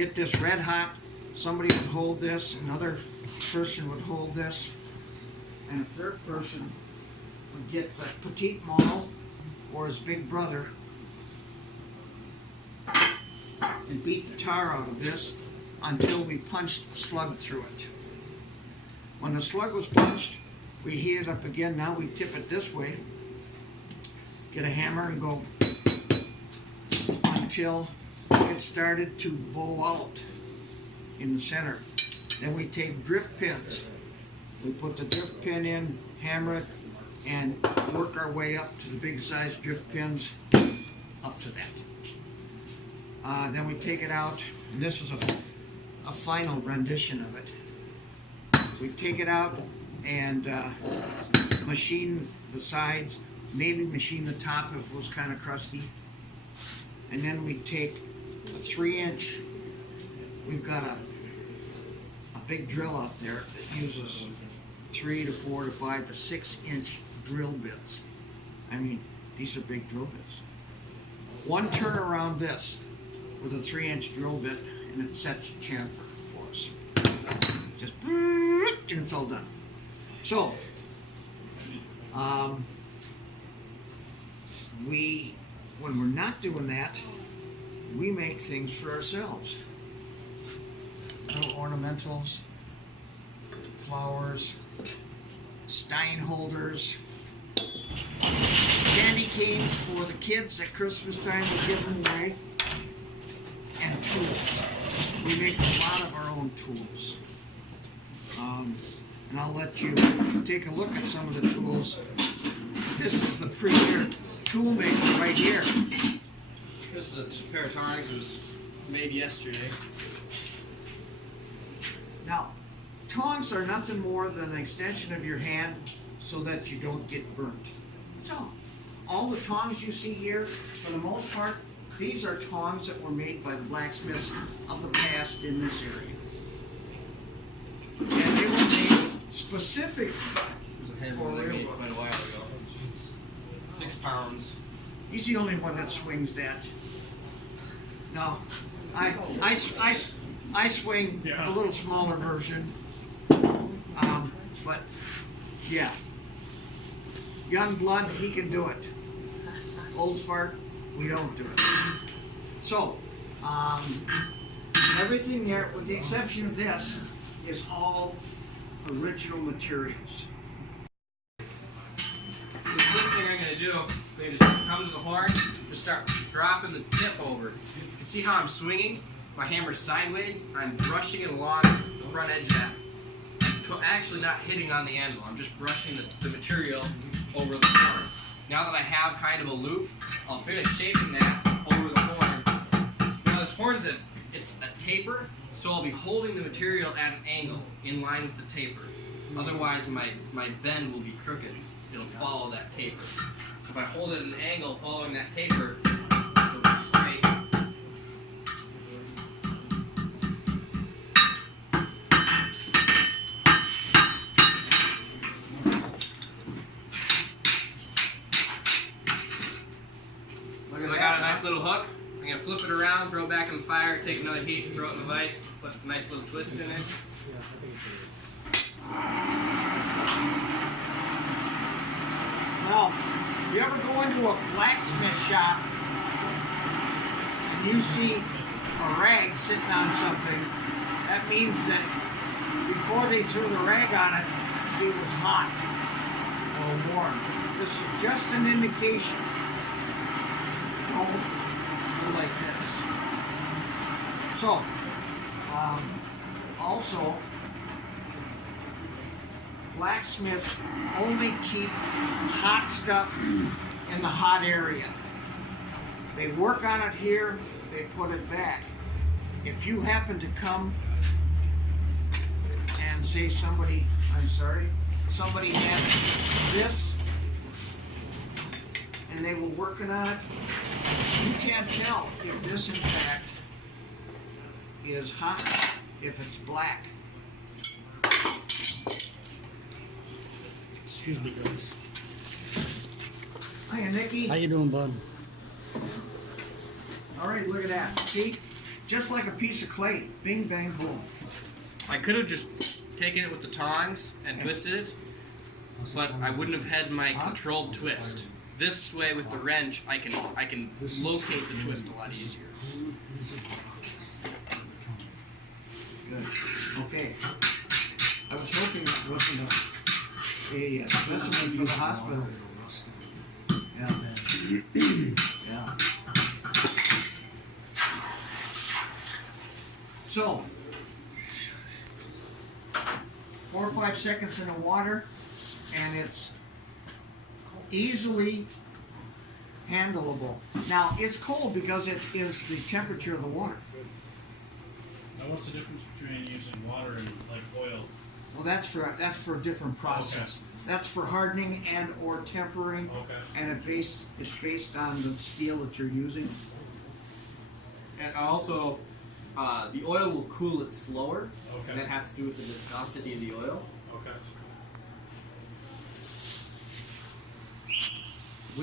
get this red hot, somebody would hold this, another person would hold this, and a third person would get the petite model or his big brother and beat the tar out of this until we punched a slug through it. When the slug was punched, we heat it up again. Now we tip it this way, get a hammer and go until it started to bow out in the center. Then we take drift pins. We put the drift pin in, hammer it, and work our way up to the big size drift pins up to that. Then we take it out, and this is a final rendition of it. We take it out and machine the sides, maybe machine the top if it was kind of crusty. And then we take a 3-inch, we've got a big drill out there that uses 3 to 4 to 5 to 6-inch drill bits. I mean, these are big drill bits. One turn around this with a 3-inch drill bit and it sets a chamfer for us. Just and it's all done. So when we're not doing that, we make things for ourselves. Little ornamentals, flowers, stein holders, candy canes for the kids at Christmas time, we give them away, and tools. We make a lot of our own tools. And I'll let you take a look at some of the tools. This is the premier tool maker right here. This is a pair of tongs. It was made yesterday. Now, tongs are nothing more than an extension of your hand so that you don't get burnt. So, all the tongs you see here, for the most part, these are tongs that were made by the blacksmiths of the past in this area. And they were made specific for Made quite a while ago. 6 pounds. He's the only one that swings that. No, I swing a little smaller version. But yeah, young blood, he can do it. Old fart, we don't do it. So everything there, with the exception of this, is all original materials. So the first thing I'm going to do is just come to the horn, just start dropping the tip over. You can see how I'm swinging my hammer sideways. I'm brushing it along the front edge of that. I'm actually not hitting on the anvil. I'm just brushing the material over the horn. Now that I have kind of a loop, I'll finish shaping that over the horn. Now this horn's it's a taper, so I'll be holding the material at an angle in line with the taper. Otherwise my bend will be crooked. It'll follow that taper. So if I hold it at an angle following that taper, it'll be straight. So I got a nice little hook. I'm going to flip it around, throw it back in the fire, take another heat, throw it in the vise, put a nice little twist in it. Now, if you ever go into a blacksmith shop and you see a rag sitting on something, that means that before they threw the rag on it, it was hot or warm. This is just an indication. Don't do like this. So, also, blacksmiths only keep hot stuff in the hot area. They work on it here, they put it back. If you happen to come and say somebody had this and they were working on it, you can't tell if this in fact is hot, if it's black. Excuse me, guys. Hiya, Nikki. How you doing, bud? All right, look at that. See? just like a piece of clay. Bing, bang, boom. I could have just taken it with the tongs and twisted it, but I wouldn't have had my controlled twist. This way, with the wrench, I can locate the twist a lot easier. Good. Okay. I was hoping it wasn't a specimen for the hospital. Yeah. Yeah. So, 4 or 5 seconds in the water, and it's easily handleable. Now, it's cold because it is the temperature of the water. Now, what's the difference between using water and like oil? Well, that's for a different process. Okay. That's for hardening and or tempering, Okay. and it's based on the steel that you're using. And also, the oil will cool it slower. Okay. And that has to do with the viscosity of the oil. Okay.